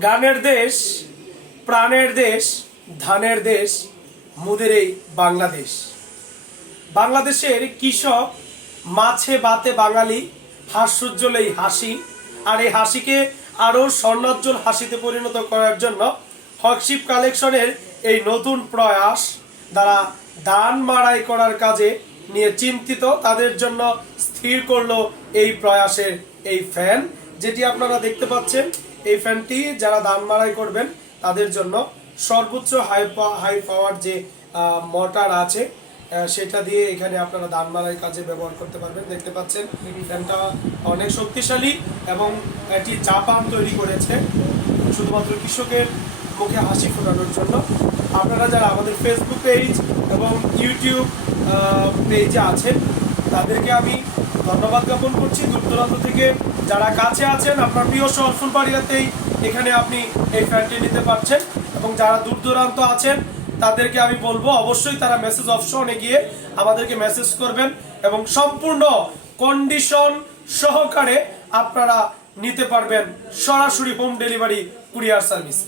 গানের দেশ, প্রাণের দেশ, ধানের দেশ, মুদের এই বাংলাদেশ। বাংলাদেশের কৃষক, মাছে ভাতে বাঙালি, হাস্যোজ্জ্বল এই হাসি, আর এই হাসিকে আরও স্বর্ণোজ্জ্বল হাসিতে পরিণত করার জন্য হকশিপ কালেকশনের এই নতুন প্রয়াস, দ্বারা ধান মাড়াই করার কাজে নিয়ে চিন্তিত তাদের জন্য স্থির করলো এই প্রয়াসের এই ফ্যান, যেটি আপনারা দেখতে পাচ্ছেন। এই ফ্যানটি যারা ধান মাড়াই করবেন তাদের জন্য সর্বোচ্চ হাই পাওয়ার যে মোটর আছে সেটা দিয়ে এখানে আপনারা ধান মাড়াই কাজে ব্যবহার করতে পারবেন। দেখতে পাচ্ছেন ফ্যানটা অনেক শক্তিশালী এবং এটি জাপান তৈরি করেছে শুধুমাত্র কৃষকের মুখে হাসি ফোটানোর জন্য। আপনারা যারা আমাদের ফেসবুক পেজ এবং ইউটিউব পেজে আছেন তাদেরকে আমি ধন্যবাদ জ্ঞাপন করছি। দূর দূরান্ত থেকে যারা কাছে আছেন, আপনার প্রিয় শহর ফুলবাড়িয়াতেই এখানে আপনি এই ফ্যানটি নিতে পারছেন, এবং যারা দূর দূরান্ত আছেন তাদেরকে আমি বলবো অবশ্যই তারা মেসেজ অপশনে গিয়ে আমাদেরকে মেসেজ করবেন এবং সম্পূর্ণ কন্ডিশন সহকারে আপনারা নিতে পারবেন সরাসরি হোম ডেলিভারি কুরিয়ার সার্ভিস।